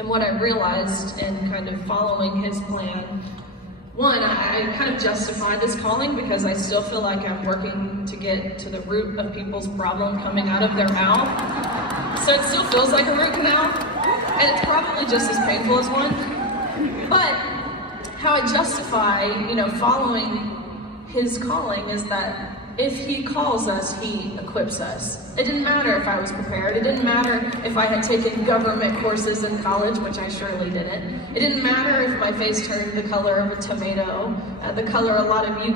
And what I realized in kind of following his plan, one, I kind of justify this calling because I still feel like I'm working to get to the root of people's problem coming out of their mouth. So it still feels like a root canal, and it's probably just as painful as one. But how I justify, following his calling is that if he calls us, he equips us. It didn't matter if I was prepared. It didn't matter if I had taken government courses in college, which I surely didn't. It didn't matter if my face turned the color of a tomato, the color a lot of you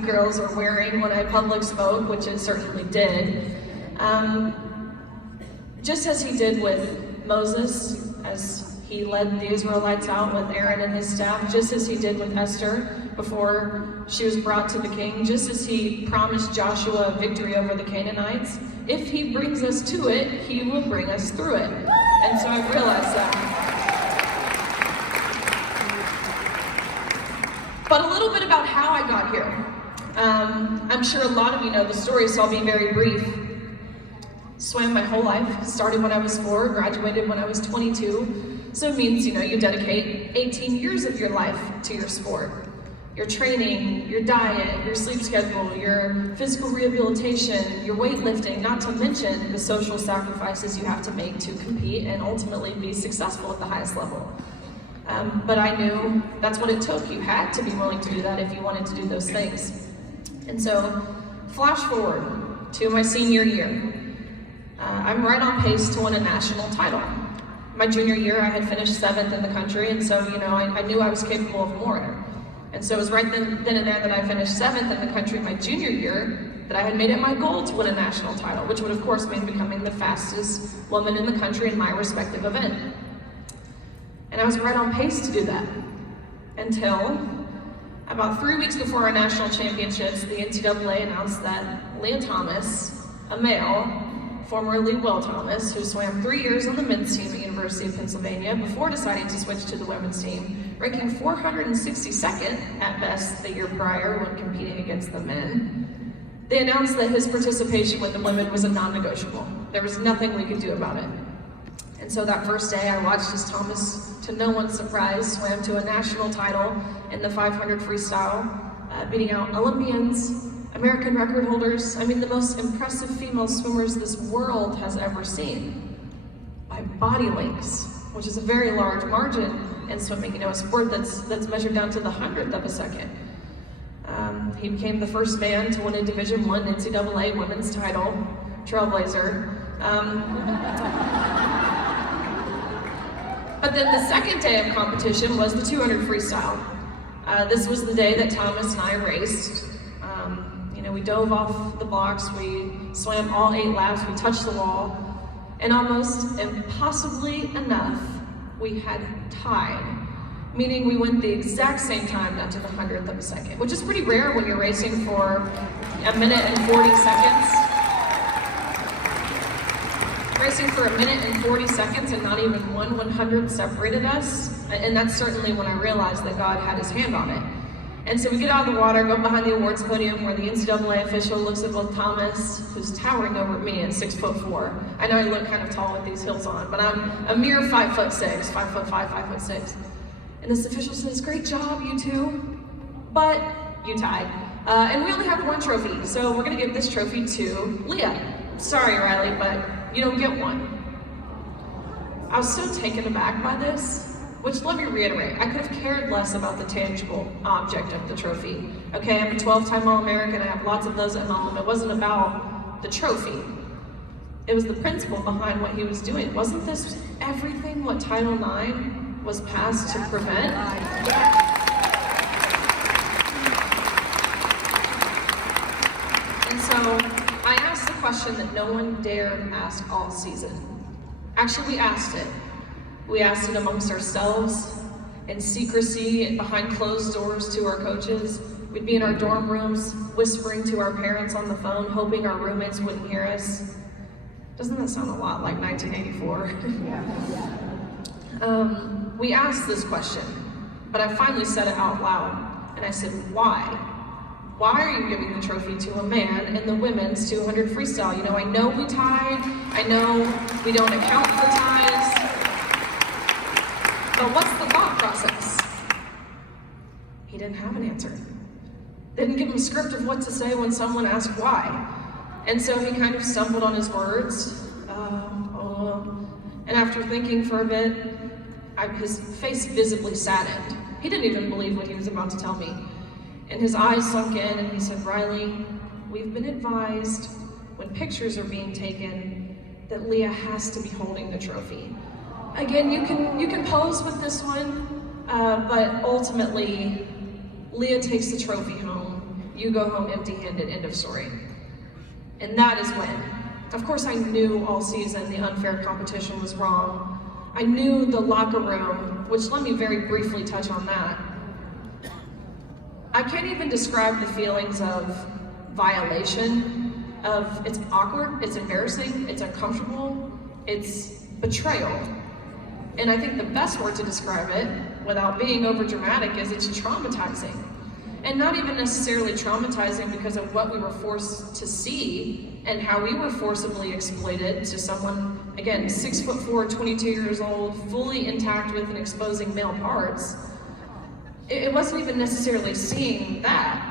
girls are wearing when I public spoke, which it certainly did. Just as he did with Moses, as he led the Israelites out with Aaron and his staff, just as he did with Esther before she was brought to the king, just as he promised Joshua victory over the Canaanites. If he brings us to it, he will bring us through it. And so I realized that. But a little bit about how I got here. I'm sure a lot of you know the story, so I'll be very brief. Swam my whole life, started when I was 4, graduated when I was 22. So it means, you dedicate 18 years of your life to your sport. Your training, your diet, your sleep schedule, your physical rehabilitation, your weightlifting, not to mention the social sacrifices you have to make to compete and ultimately be successful at the highest level. But I knew that's what it took. You had to be willing to do that if you wanted to do those things. And so, flash forward to my senior year. I'm right on pace to win a national title. My junior year, I had finished 7th in the country, and so, I knew I was capable of more. And so it was right then and there that I finished 7th in the country my junior year that I had made it my goal to win a national title, which would of course mean becoming the fastest woman in the country in my respective event. And I was right on pace to do that until about 3 weeks before our national championships, the NCAA announced that Lia Thomas, a male, formerly Will Thomas, who swam 3 years on the men's team at University of Pennsylvania before deciding to switch to the women's team, ranking 462nd at best the year prior when competing against the men. They announced that his participation with the women was a non-negotiable. There was nothing we could do about it. And so that first day I watched as Thomas, to no one's surprise, swam to a national title in the 500 freestyle, beating out Olympians, American record holders, the most impressive female swimmers this world has ever seen, by body lengths, which is a very large margin in swimming, a sport that's measured down to the 100th of a second. He became the first man to win a Division I NCAA women's title, trailblazer. But then the second day of competition was the 200 freestyle. This was the day that Thomas and I raced. We dove off the blocks, we swam all 8 laps, we touched the wall, and almost impossibly enough, we had tied, meaning we went the exact same time down to the 100th of a second, which is pretty rare when you're racing for a minute and 40 seconds. Racing for a minute and 40 seconds and not even 1/100 separated us, and that's certainly when I realized that God had his hand on it. And so we get out of the water, go behind the awards podium where the NCAA official looks at both Thomas, who's towering over me at 6'4". I know I look kind of tall with these heels on, but I'm a mere 5'6", 5'5", 5'6". And this official says, "Great job, you two, but you tied. And we only have 1 trophy, so we're gonna give this trophy to Lia. Sorry, Riley, but you don't get one." I was so taken aback by this. Which, let me reiterate, I could have cared less about the tangible object of the trophy. Okay, I'm a 12-time All-American, I have lots of those at home. It wasn't about the trophy. It was the principle behind what he was doing. Wasn't this everything what Title IX was passed to prevent? And so, I asked the question that no one dared ask all season. Actually, we asked it. We asked it amongst ourselves, in secrecy, behind closed doors to our coaches. We'd be in our dorm rooms, whispering to our parents on the phone, hoping our roommates wouldn't hear us. Doesn't that sound a lot like 1984? We asked this question, but I finally said it out loud, and I said, why? Why are you giving the trophy to a man in the women's 200 freestyle? I know we tied, I know we don't account for ties, but what's the thought process? He didn't have an answer. They didn't give him a script of what to say when someone asked why. And so he kind of stumbled on his words. And after thinking for a bit, his face visibly saddened. He didn't even believe what he was about to tell me. And his eyes sunk in and he said, Riley, we've been advised when pictures are being taken that Leah has to be holding the trophy. Again, you can pose with this one, but ultimately, Leah takes the trophy home. You go home empty-handed, end of story. And that is when, of course, I knew all season the unfair competition was wrong. I knew the locker room, which let me very briefly touch on that. I can't even describe the feelings of violation, of it's awkward, it's embarrassing, it's uncomfortable, it's betrayal. And I think the best word to describe it, without being over dramatic, is it's traumatizing. And not even necessarily traumatizing because of what we were forced to see and how we were forcibly exploited to someone, again, 6'4", 22 years old, fully intact with and exposing male parts. It wasn't even necessarily seeing that.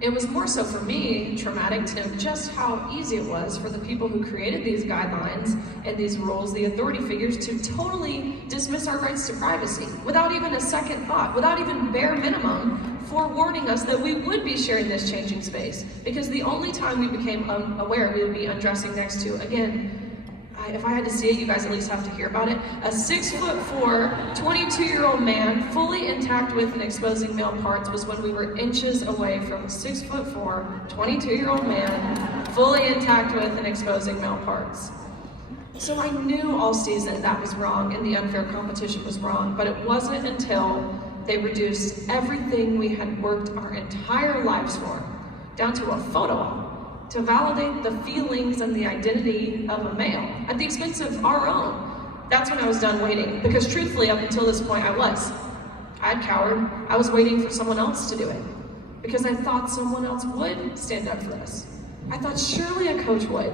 It was more so for me traumatic to know just how easy it was for the people who created these guidelines and these rules, the authority figures, to totally dismiss our rights to privacy without even a second thought, without even bare minimum forewarning us that we would be sharing this changing space. Because the only time we became aware we would be undressing next to, again, if I had to see it, you guys at least have to hear about it, a 6'4", 22-year-old man, fully intact with and exposing male parts, was when we were inches away from a 6'4", 22-year-old man, fully intact with and exposing male parts. So I knew all season that was wrong and the unfair competition was wrong, but it wasn't until they reduced everything we had worked our entire lives for, down to a photo op, to validate the feelings and the identity of a male at the expense of our own. That's when I was done waiting, because truthfully, up until this point, I'd cowered. I was waiting for someone else to do it, because I thought someone else would stand up for us. I thought surely a coach would.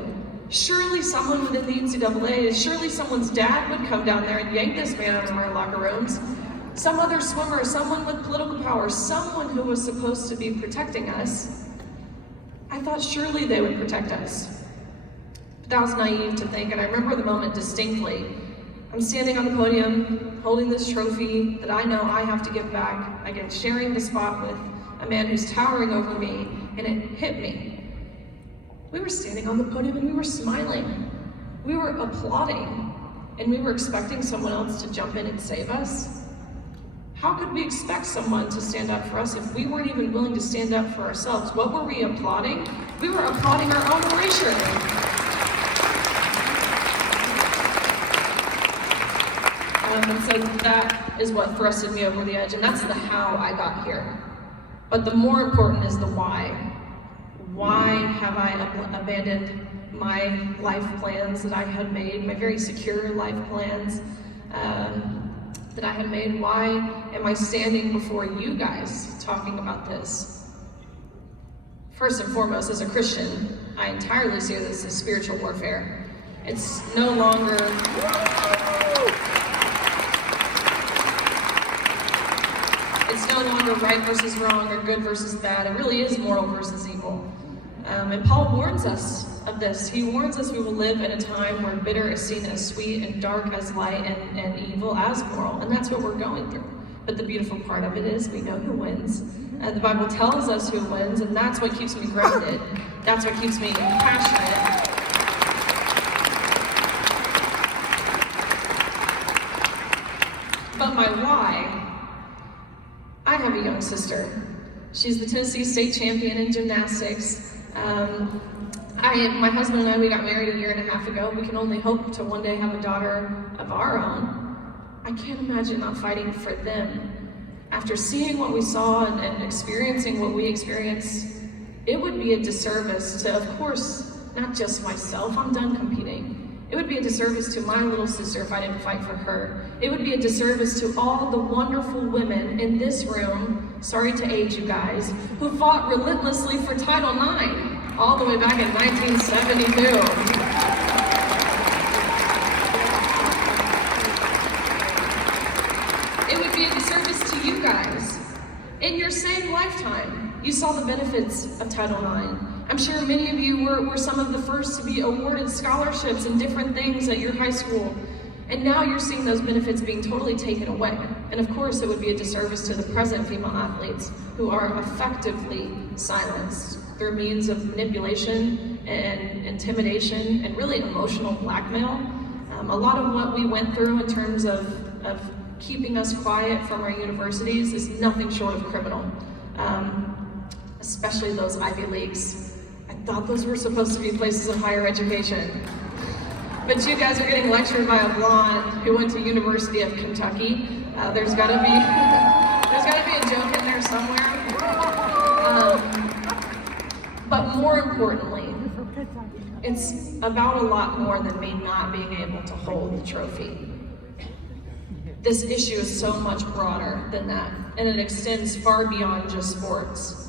Surely someone within the NCAA, surely someone's dad would come down there and yank this man out of our locker rooms. Some other swimmer, someone with political power, someone who was supposed to be protecting us. I thought surely they would protect us. But that was naive to think, and I remember the moment distinctly. I'm standing on the podium, holding this trophy that I know I have to give back, again, sharing the spot with a man who's towering over me, and it hit me. We were standing on the podium and we were smiling. We were applauding, and we were expecting someone else to jump in and save us. How could we expect someone to stand up for us if we weren't even willing to stand up for ourselves? What were we applauding? We were applauding our own erasure. And so that is what thrusted me over the edge, and that's the how I got here. But the more important is the why. Why have I abandoned my life plans that I had made, my very secure life plans that I had made? Why am I standing before you guys talking about this? First and foremost, as a Christian, I entirely see this as spiritual warfare. It's no longer right versus wrong or good versus bad. It really is moral versus evil. And Paul warns us of this. He warns us we will live in a time where bitter is seen as sweet and dark as light and evil as moral. And that's what we're going through. But the beautiful part of it is we know who wins. The Bible tells us who wins, and that's what keeps me grounded. That's what keeps me passionate. But my why, I have a young sister. She's the Tennessee State champion in gymnastics. My husband and I, we got married 1.5 years ago. We can only hope to one day have a daughter of our own. I can't imagine not fighting for them. After seeing what we saw and experiencing what we experienced, it would be a disservice to, of course, not just myself. I'm done competing. It would be a disservice to my little sister if I didn't fight for her. It would be a disservice to all the wonderful women in this room, sorry to age you guys, who fought relentlessly for Title IX all the way back in 1972. guys, in your same lifetime, you saw the benefits of Title IX. I'm sure many of you were some of the first to be awarded scholarships and different things at your high school. And now you're seeing those benefits being totally taken away. And of course, it would be a disservice to the present female athletes who are effectively silenced through means of manipulation and intimidation and really emotional blackmail. A lot of what we went through in terms of keeping us quiet from our universities is nothing short of criminal, especially those Ivy Leagues. I thought those were supposed to be places of higher education. But you guys are getting lectured by a blonde who went to University of Kentucky. There's gotta be a joke in there somewhere. But more importantly, it's about a lot more than me not being able to hold the trophy. This issue is so much broader than that, and it extends far beyond just sports.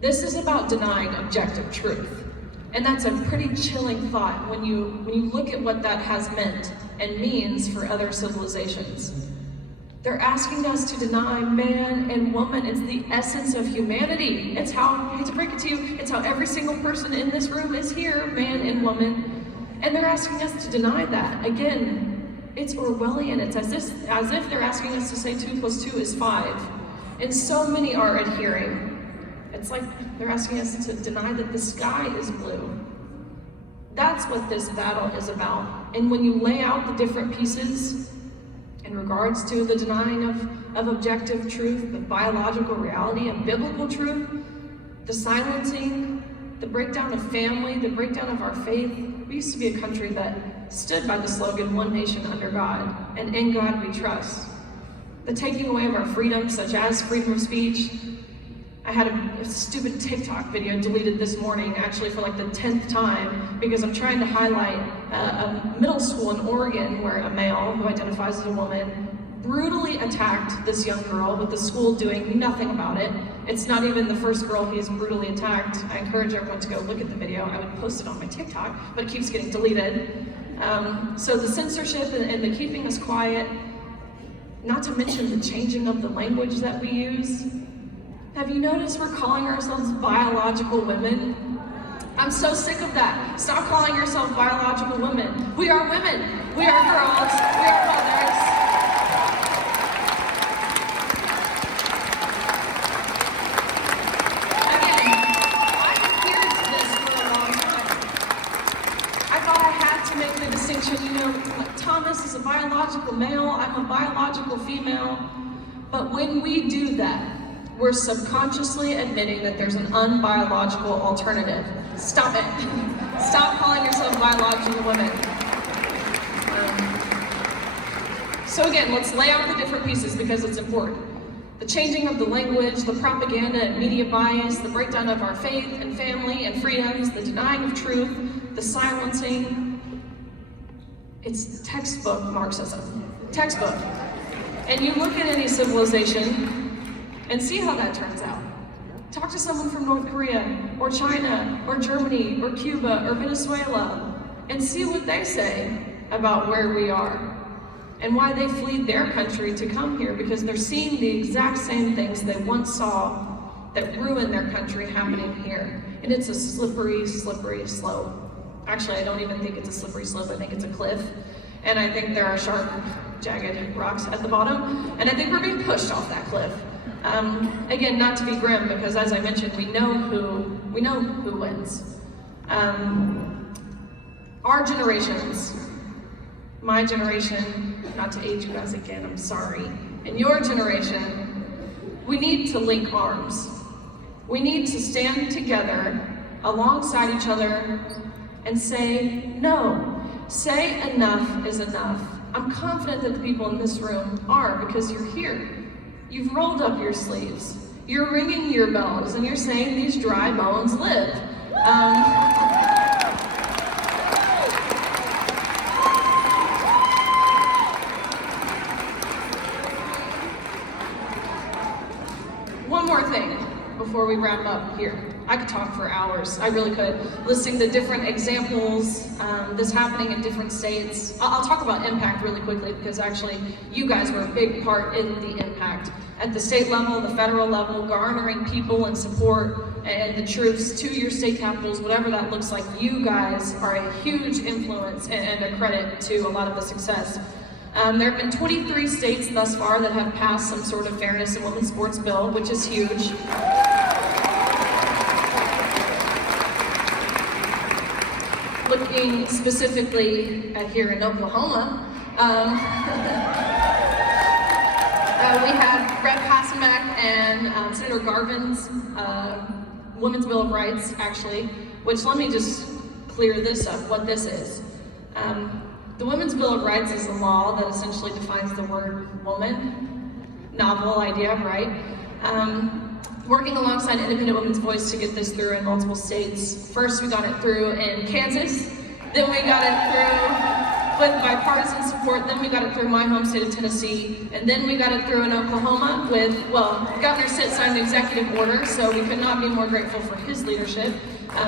This is about denying objective truth. And that's a pretty chilling thought when you look at what that has meant and means for other civilizations. They're asking us to deny man and woman. It's the essence of humanity. It's how, I hate to break it to you, it's how every single person in this room is here, man and woman. And they're asking us to deny that. Again, it's Orwellian. It's as if they're asking us to say 2 + 2 is 5. And so many are adhering. It's like they're asking us to deny that the sky is blue. That's what this battle is about. And when you lay out the different pieces in regards to the denying of objective truth, the biological reality and biblical truth, the silencing, the breakdown of family, the breakdown of our faith. We used to be a country that stood by the slogan, one nation under God, and in God we trust. The taking away of our freedoms, such as freedom of speech. I had a stupid TikTok video deleted this morning, actually for like the 10th time, because I'm trying to highlight a middle school in Oregon where a male who identifies as a woman brutally attacked this young girl with the school doing nothing about it. It's not even the first girl he's brutally attacked. I encourage everyone to go look at the video. I would post it on my TikTok, but it keeps getting deleted. So the censorship and the keeping us quiet, not to mention the changing of the language that we use. Have you noticed we're calling ourselves biological women? I'm so sick of that. Stop calling yourself biological women. We are women. We are girls. We are mothers. Again, I've adhered to this for a long time. I thought I had to make the distinction, like Thomas is a biological male, I'm a biological female. But when we do that, we're subconsciously admitting that there's an unbiological alternative. Stop it. Stop calling yourself biological women. So again, let's lay out the different pieces because it's important. The changing of the language, the propaganda and media bias, the breakdown of our faith and family and freedoms, the denying of truth, the silencing. It's textbook Marxism. Textbook. And you look at any civilization, and see how that turns out. Talk to someone from North Korea, or China, or Germany, or Cuba, or Venezuela, and see what they say about where we are, and why they fled their country to come here, because they're seeing the exact same things they once saw that ruined their country happening here. And it's a slippery, slippery slope. Actually, I don't even think it's a slippery slope, I think it's a cliff. And I think there are sharp, jagged rocks at the bottom, and I think we're being pushed off that cliff. Again, not to be grim, because as I mentioned, we know who wins. Our generations, my generation, not to age you guys again, I'm sorry, and your generation, we need to link arms. We need to stand together alongside each other and say no. Say enough is enough. I'm confident that the people in this room are, because you're here. You've rolled up your sleeves, you're ringing your bells, and you're saying these dry bones live. One more thing before we wrap up here. I could talk for hours. I really could. Listing the different examples, this happening in different states. I'll talk about impact really quickly because actually you guys were a big part in the impact. At the state level, the federal level, garnering people and support and the troops to your state capitals, whatever that looks like, you guys are a huge influence and a credit to a lot of the success. There have been 23 states thus far that have passed some sort of fairness in women's sports bill, which is huge. Looking specifically at here in Oklahoma, we have Rep. Hassenbeck and Senator Garvin's Women's Bill of Rights, actually, which let me just clear this up, what this is. The Women's Bill of Rights is a law that essentially defines the word woman. Novel idea, right? Working alongside Independent Women's Voice to get this through in multiple states. First, we got it through in Kansas, then we got it through with bipartisan support, then we got it through my home state of Tennessee, and then we got it through in Oklahoma with, well, Governor Stitt signed an executive order, so we could not be more grateful for his leadership.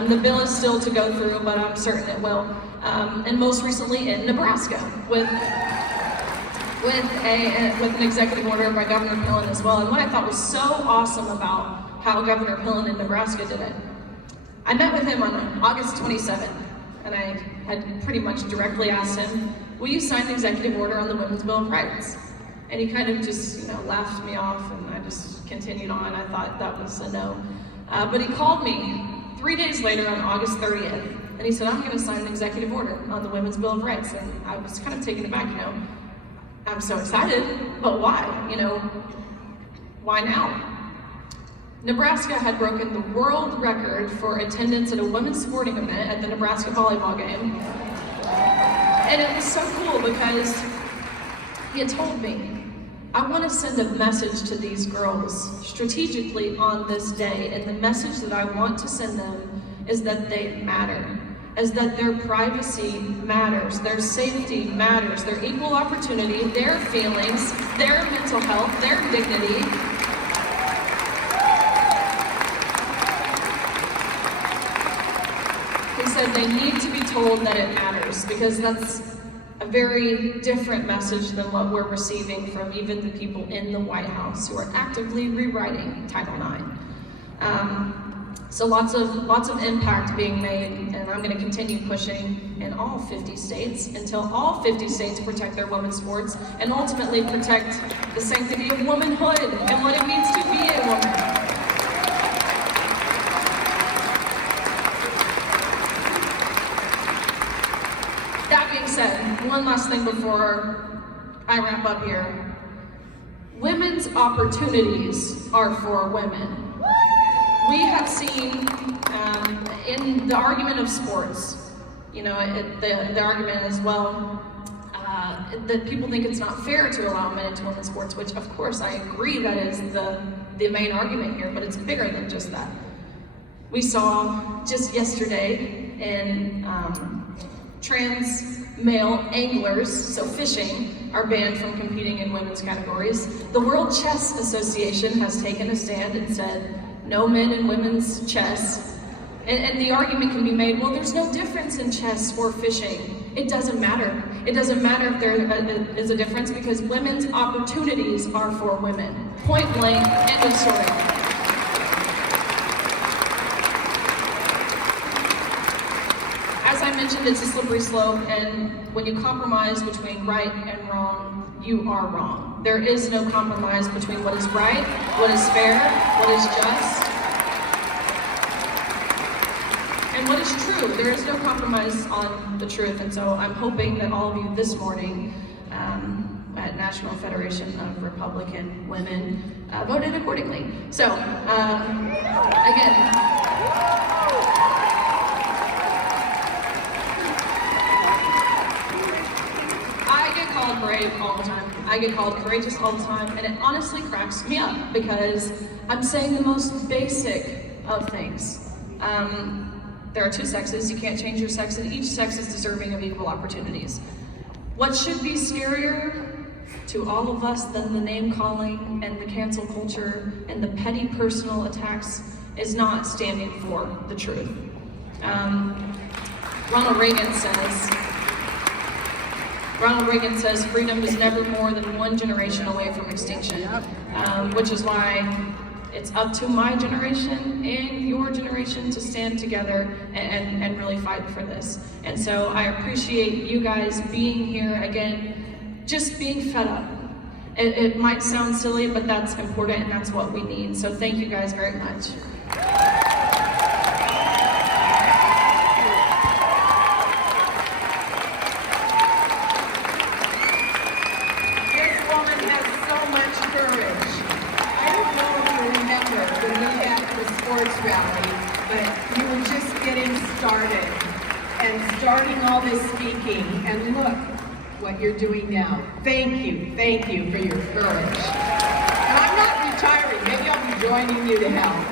The bill is still to go through, but I'm certain it will. And most recently in Nebraska with an executive order by Governor Pillen as well. And what I thought was so awesome about how Governor Pillen in Nebraska did it, I met with him on August 27th, and I had pretty much directly asked him, will you sign the executive order on the Women's Bill of Rights? And he kind of just, laughed me off, and I just continued on. I thought that was a no. But he called me 3 days later on August 30th, and he said, I'm going to sign an executive order on the Women's Bill of Rights. And I was kind of taken aback, I'm so excited, but why? Why now? Nebraska had broken the world record for attendance at a women's sporting event at the Nebraska volleyball game. And it was so cool because he had told me, I want to send a message to these girls strategically on this day, and the message that I want to send them is that they matter, is that their privacy matters, their safety matters, their equal opportunity, their feelings, their mental health, their dignity. He said they need to be told that it matters, because that's a very different message than what we're receiving from even the people in the White House who are actively rewriting Title IX. So lots of impact being made, and I'm going to continue pushing in all 50 states until all 50 states protect their women's sports and ultimately protect the sanctity of womanhood and what it means to be a woman. That being said, one last thing before I wrap up here. Women's opportunities are for women. We have seen in the argument of sports, the argument as well, that people think it's not fair to allow men into women's sports, which of course I agree that is the main argument here, but it's bigger than just that. We saw just yesterday in trans male anglers, so fishing, are banned from competing in women's categories. The World Chess Association has taken a stand and said, no men in women's chess. And the argument can be made, well, there's no difference in chess or fishing. It doesn't matter. It doesn't matter if there is a difference, because women's opportunities are for women. Point blank, end of story. As I mentioned, it's a slippery slope, and when you compromise between right and wrong, you are wrong. There is no compromise between what is right, what is fair, what is just, and what is true. There is no compromise on the truth, and so I'm hoping that all of you this morning at National Federation of Republican Women voted accordingly. So, again, brave all the time. I get called courageous all the time, and it honestly cracks me up because I'm saying the most basic of things. There are two sexes, you can't change your sex, and each sex is deserving of equal opportunities. What should be scarier to all of us than the name calling and the cancel culture and the petty personal attacks is not standing for the truth. Ronald Reagan says freedom is never more than one generation away from extinction, which is why it's up to my generation and your generation to stand together and really fight for this. And so I appreciate you guys being here again, just being fed up. It might sound silly, but that's important and that's what we need. So thank you guys very much. This woman has so much courage. I don't know if you remember when we had the sports rally, but you were just getting started and starting all this speaking, and look what you're doing now. Thank you for your courage. And I'm not retiring, maybe I'll be joining you to help.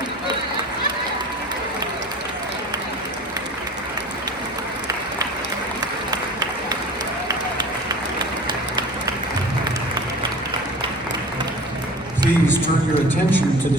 Please turn your attention to the